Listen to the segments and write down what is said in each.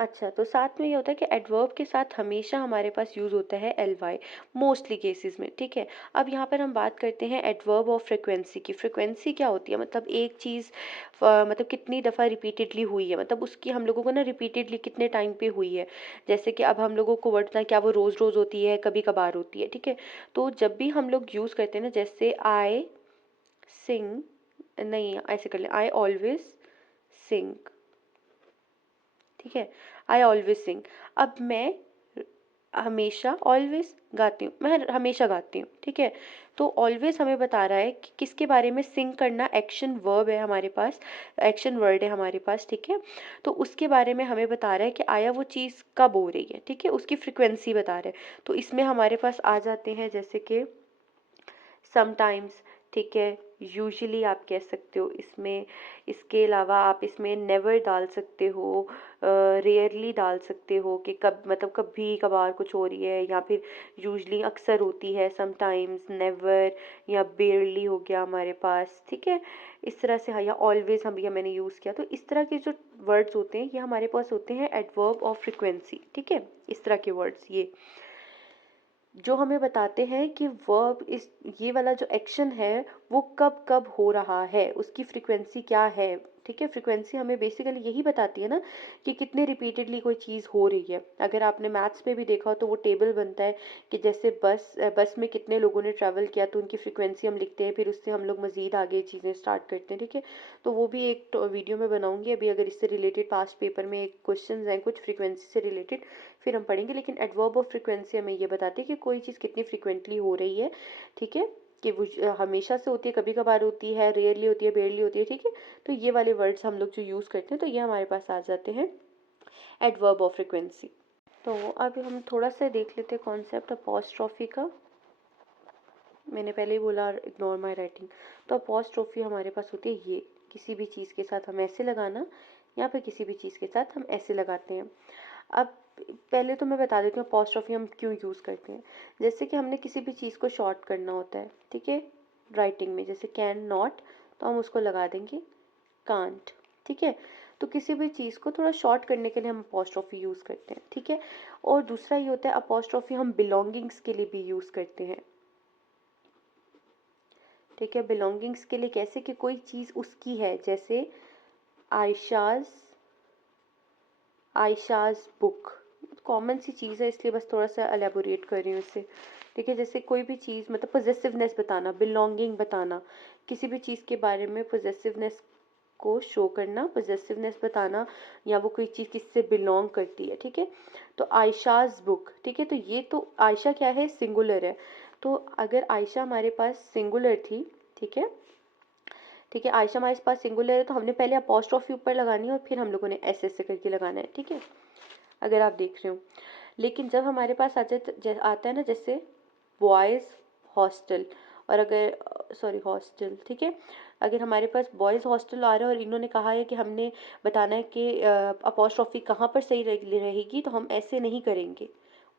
अच्छा, तो साथ में ये होता है कि एडवर्ब के साथ हमेशा हमारे पास यूज़ होता है एल वाई, मोस्टली केसेस में, ठीक है। अब यहाँ पर हम बात करते हैं एडवर्ब ऑफ फ्रिक्वेंसी की। फ्रिक्वेंसी क्या होती है, मतलब एक चीज़ मतलब कितनी दफ़ा रिपीटेडली हुई है, मतलब उसकी हम लोगों को ना रिपीटेडली कितने टाइम पे हुई है। जैसे कि अब हम लोगों को वर्ड ना, क्या वो रोज़ रोज़ होती है, कभी कभार होती है, ठीक है। तो जब भी हम लोग यूज़ करते हैं ना, जैसे आई सिंग, नहीं ऐसे कर ले, आई ऑलवेज सिंग, ठीक है। आई ऑलवेज सिंग। अब मैं हमेशा, ऑलवेज गाती हूँ, मैं हमेशा गाती हूँ, ठीक है। तो ऑलवेज हमें बता रहा है कि किसके बारे में, सिंग करना एक्शन वर्ब है हमारे पास, एक्शन वर्ड है हमारे पास, ठीक है। तो उसके बारे में हमें बता रहा है कि आया वो चीज़ कब हो रही है, ठीक है, उसकी फ्रिक्वेंसी बता रहे हैं। तो इसमें हमारे पास आ जाते हैं जैसे कि समटाइम्स, ठीक है, यूजुअली आप कह सकते हो इसमें। इसके अलावा आप इसमें नेवर डाल सकते हो, रेयरली डाल सकते हो कि कब, मतलब कभी कभार कुछ हो रही है, या फिर यूजुअली अक्सर होती है, समटाइम्स, नेवर, या बेयरली हो गया हमारे पास, ठीक है। इस तरह से हाँ, या ऑलवेज हम, या मैंने यूज़ किया। तो इस तरह के जो वर्ड्स होते हैं ये हमारे पास होते हैं एडवर्ब ऑफ फ्रिक्वेंसी, ठीक है। इस तरह के वर्ड्स ये जो हमें बताते हैं कि वर्ब, इस ये वाला जो एक्शन है वो कब कब हो रहा है, उसकी फ्रीक्वेंसी क्या है, ठीक है। फ्रीक्वेंसी हमें बेसिकली यही बताती है ना कि कितने रिपीटेडली कोई चीज़ हो रही है। अगर आपने मैथ्स में भी देखा हो तो वो टेबल बनता है कि जैसे बस में कितने लोगों ने ट्रैवल किया तो उनकी फ्रीक्वेंसी हम लिखते हैं, फिर उससे हम लोग मज़ीद आगे चीज़ें स्टार्ट करते हैं, ठीक है। तो वो भी एक वीडियो में बनाऊंगी अभी, अगर इससे रिलेटेड पास्ट पेपर में एक क्वेश्चन हैं कुछ फ्रीक्वेंसी से रिलेटेड, फिर हम पढ़ेंगे। लेकिन एडवर्ब ऑफ फ्रीक्वेंसी हमें ये बताती है कि कोई चीज़ कितनी फ्रीक्वेंटली हो रही है, ठीक है। कि वो हमेशा से होती है, कभी कभार होती है, रेयरली होती है, बेयरली होती है, ठीक है। तो ये वाले वर्ड्स हम लोग जो यूज़ करते हैं तो ये हमारे पास आ जाते हैं एडवर्ब ऑफ फ्रीक्वेंसी। तो अब हम थोड़ा सा देख लेते हैं कॉन्सेप्ट अपॉस्ट्रॉफी का। मैंने पहले ही बोला इग्नोर माई राइटिंग। तो अपॉस्ट्रॉफी हमारे पास होती है ये, किसी भी चीज़ के साथ हम ऐसे लगाना, या फिर किसी भी चीज़ के साथ हम ऐसे लगाते हैं। अब पहले तो मैं बता देती हूँ अपॉस्ट्रॉफी हम क्यों यूज़ करते हैं। जैसे कि हमने किसी भी चीज़ को शॉर्ट करना होता है, ठीक है, राइटिंग में, जैसे कैन नॉट, तो हम उसको लगा देंगे कांट, ठीक है। तो किसी भी चीज़ को थोड़ा शॉर्ट करने के लिए हम अपॉस्ट्रॉफी यूज़ करते हैं, ठीक है। और दूसरा ये होता है अपॉस्ट्रॉफी हम बिलोंगिंग्स के लिए भी यूज़ करते हैं, ठीक है। बिलोंगिंग्स के लिए कैसे, कि कोई चीज़ उसकी है, जैसे आयशाज, आयशाज बुक, कॉमन सी चीज़ है इसलिए बस थोड़ा सा एलेबोरेट कर रही हूँ इससे, ठीक है। जैसे कोई भी चीज़, मतलब पोजेसिवनेस बताना, बिलोंगिंग बताना, किसी भी चीज़ के बारे में पोजेसिवनेस को शो करना, पोजेसिवनेस बताना, या वो कोई चीज़ किससे बिलोंग करती है, ठीक है। तो आयशाज बुक, ठीक है। तो ये तो आयशा क्या है, सिंगुलर है। तो अगर आयशा हमारे पास सिंगुलर थी, ठीक है, ठीक है, आयशा हमारे पास सिंगुलर है, तो हमने पहले अपॉस्ट्रॉफी ऊपर लगानी है और फिर हम लोगों ने ऐसे ऐसे करके लगाना है, ठीक है, अगर आप देख रहे हो। लेकिन जब हमारे पास आता है ना, जैसे बॉयज़ हॉस्टल, और अगर सॉरी हॉस्टल, ठीक है, अगर हमारे पास बॉयज़ हॉस्टल आ रहा है और इन्होंने कहा है कि हमने बताना है कि अपॉस्ट्रॉफी कहाँ पर सही रहेगी, तो हम ऐसे नहीं करेंगे,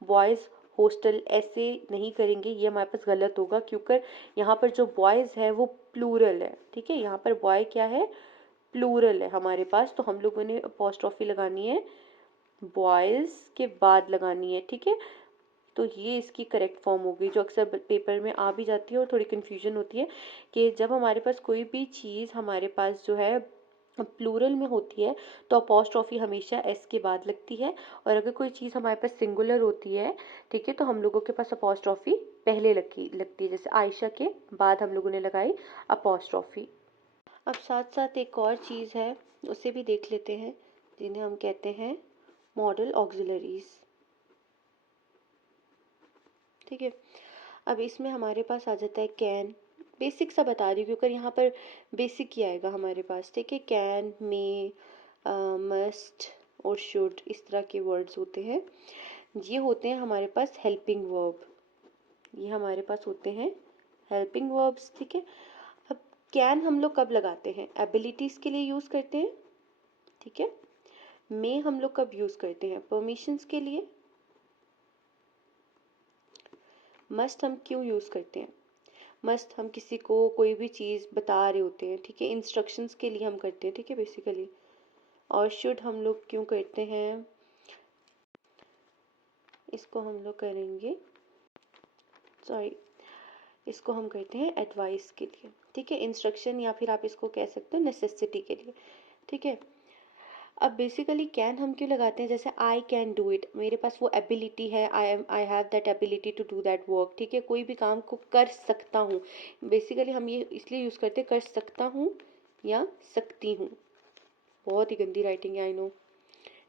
बॉयज़ हॉस्टल ऐसे नहीं करेंगे, ये हमारे पास गलत होगा, क्योंकि यहाँ पर जो बॉयज़ है वो प्लूरल है, ठीक है। यहाँ पर बॉय क्या है, प्लूरल है हमारे पास, तो हम लोगों ने अपॉस्ट्रॉफी लगानी है बॉयज़ के बाद लगानी है, ठीक है। तो ये इसकी करेक्ट फॉर्म होगी, जो अक्सर पेपर में आ भी जाती है और थोड़ी कन्फ्यूजन होती है कि जब हमारे पास कोई भी चीज़ हमारे पास जो है प्लूरल में होती है तो अपॉस्ट्रॉफी हमेशा एस के बाद लगती है, और अगर कोई चीज़ हमारे पास सिंगुलर होती है, ठीक है, तो हम लोगों के पास अपॉस्ट्रॉफी पहले लगती है। जैसे आयशा के बाद हम लोगों ने लगाई अपॉस्ट्रॉफी। अब साथ साथ एक और चीज़ है, उसे भी देख लेते हैं, जिन्हें हम कहते हैं मॉडल ऑक्सिलरीज, ठीक है। अब इसमें हमारे पास आ जाता है कैन, बेसिक सा बता रही हूँ क्योंकि यहाँ पर बेसिक ही आएगा हमारे पास, ठीक है। कैन, मे, मस्ट और शुड, इस तरह के वर्ड्स होते हैं, ये होते हैं हमारे पास हेल्पिंग वर्ब, ये हमारे पास होते हैं हेल्पिंग वर्ब्स, ठीक है। अब कैन हम लोग कब लगाते हैं, एबिलिटीज़ के लिए यूज़ करते हैं, ठीक है। मे हम लोग कब यूज़ करते हैं, परमिशंस के लिए। मस्ट हम क्यों यूज़ करते हैं, मस्ट हम किसी को कोई भी चीज़ बता रहे होते हैं, ठीक है, इंस्ट्रक्शंस के लिए हम करते हैं, ठीक है, बेसिकली। और शुड हम लोग क्यों करते हैं, इसको हम लोग करेंगे, सॉरी, इसको हम करते हैं एडवाइस के लिए, ठीक है, इंस्ट्रक्शन या फिर आप इसको कह सकते हो नेसेसिटी के लिए, ठीक है। अब बेसिकली कैन हम क्यों लगाते हैं, जैसे आई कैन डू इट, मेरे पास वो एबिलिटी है, I have that ability to do that work, ठीक है, कोई भी काम को कर सकता हूँ। बेसिकली हम ये इसलिए यूज़ करते हैं कर सकता हूँ या सकती हूँ। बहुत ही गंदी राइटिंग है, आई नो,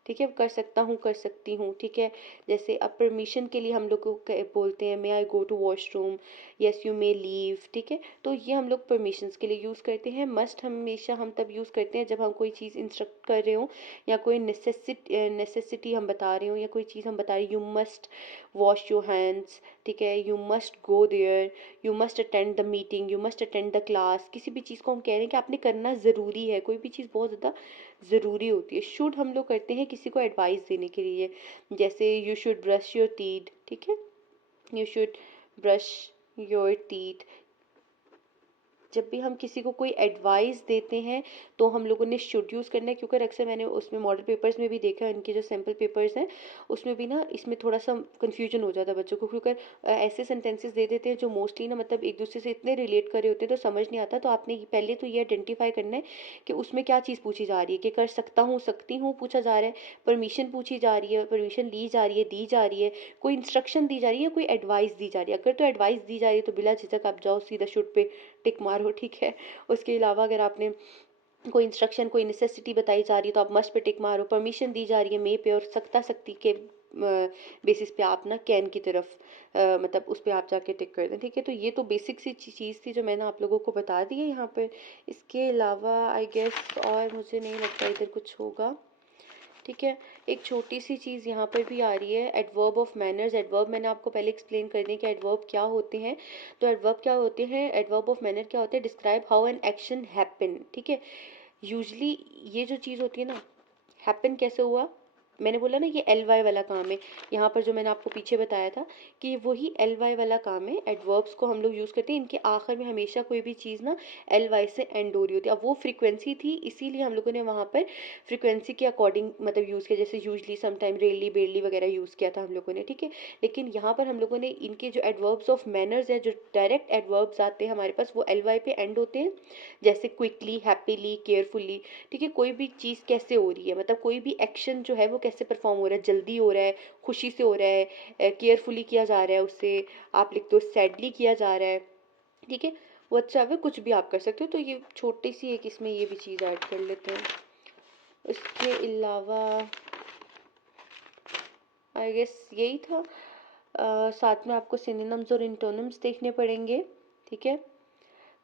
ठीक है, कर सकता हूँ, कर सकती हूँ, ठीक है। जैसे अब परमिशन के लिए हम लोग को बोलते हैं may I go to washroom, yes you may leave, ठीक है। तो ये हम लोग परमिशंस के लिए यूज़ करते हैं। मस्ट हमेशा हम तब यूज़ करते हैं जब हम कोई चीज़ इंस्ट्रक्ट कर रहे हो या कोई नेसेसिटी हम बता रहे हो या कोई चीज़ हम बता रहे हो, you must wash your hands, ठीक है, you must go there, you must attend the meeting, you must attend the class. किसी भी चीज़ को हम कह रहे हैं कि आपने करना ज़रूरी है, कोई भी चीज़ बहुत ज़्यादा ज़रूरी होती है। शुड हम लोग करते हैं किसी को एडवाइस देने के लिए, जैसे you should brush your teeth, ठीक है, you should brush your teeth. जब भी हम किसी को कोई एडवाइस देते हैं तो हम लोगों ने शुड यूज़ करना है, क्योंकि अक्सर मैंने उसमें मॉडल पेपर्स में भी देखा है, इनके जो सैम्पल पेपर्स हैं उसमें भी ना इसमें थोड़ा सा कन्फ्यूजन हो जाता है बच्चों को, क्योंकि ऐसे सेंटेंसेस दे देते हैं जो मोस्टली ना मतलब एक दूसरे से इतने रिलेट कर रहे होते हैं तो समझ नहीं आता। तो आपने पहले तो ये आइडेंटिफाई करना है कि उसमें क्या चीज़ पूछी जा रही है, कि कर सकता हूँ, सकती हूँ पूछा जा रहा है, परमिशन पूछी जा रही है, परमिशन ली जा रही है, दी जा रही है, कोई इंस्ट्रक्शन दी जा रही है, कोई एडवाइस दी जा रही है। अगर तो एडवाइस दी जा रही है तो बिला झिझक आप जाओ सीधा शुड पे टिक मारो, ठीक है। उसके अलावा अगर आपने कोई इंस्ट्रक्शन, कोई नेसेसिटी बताई जा रही है तो आप मस्ट पे टिक मारो। परमिशन दी जा रही है मे पे और सकता सकती के बेसिस पे आप ना कैन की तरफ मतलब उस पर आप जाके टिक कर दें, ठीक है। तो ये तो बेसिक सी चीज़ थी जो मैंने आप लोगों को बता दी है यहाँ पर। इसके अलावा आई गेस और मुझे नहीं लगता इधर कुछ होगा, ठीक है। एक छोटी सी चीज़ यहाँ पर भी आ रही है, एडवर्ब ऑफ मैनर्स। एडवर्ब मैंने आपको पहले एक्सप्लेन कर दिया कि एडवर्ब क्या होते हैं। तो एडवर्ब क्या होते हैं, एडवर्ब ऑफ मैनर क्या होते हैं, describe how an action happen, ठीक है। यूजली ये जो चीज़ होती है ना, हैपन कैसे हुआ, मैंने बोला ना ये एल वाई वाला काम है। यहाँ पर जो मैंने आपको पीछे बताया था कि वही एल वाई वाला काम है। एडवर्ब्स को हम लोग यूज़ करते हैं, इनके आखिर में हमेशा कोई भी चीज़ ना एल वाई से एंड हो रही होती है। अब वो फ्रीक्वेंसी थी इसीलिए हम लोगों ने वहाँ पर फ्रीक्वेंसी के अकॉर्डिंग मतलब यूज़ किया, जैसे यूजली, समटाइम, रेयरली, बेरली वगैरह यूज़ किया था हम लोगों ने, ठीक है। लेकिन यहाँ पर हम लोगों ने इनके जो एडवर्ब्स ऑफ मैनर्स है, जो डायरेक्ट एडवर्ब्स आते हैं हमारे पास, वो एल वाई पे एंड होते हैं, जैसे क्विकली, हैप्पीली, केयरफुली, ठीक है। कोई भी चीज़ कैसे हो रही है, मतलब कोई भी एक्शन जो है वो कैसे परफॉर्म हो रहा है, जल्दी हो रहा है, खुशी से हो रहा है, केयरफुली किया जा रहा है, उससे आप लिख दो सैडली किया जा रहा है, ठीक है। वो अच्छा है, कुछ भी आप कर सकते हो। तो ये छोटी सी एक इसमें ये भी चीज़ ऐड कर लेते हैं। इसके अलावा आई गेस यही था। साथ में आपको सिनोनिम्स और एंटोनिम्स देखने पड़ेंगे, ठीक है।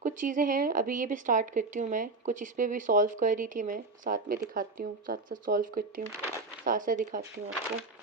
कुछ चीज़ें हैं, अभी ये भी स्टार्ट करती हूँ मैं, कुछ इस पे भी सॉल्व कर रही थी मैं, साथ में दिखाती हूँ, साथ साथ सॉल्व करती हूँ, साथ साथ दिखाती हूँ आपको।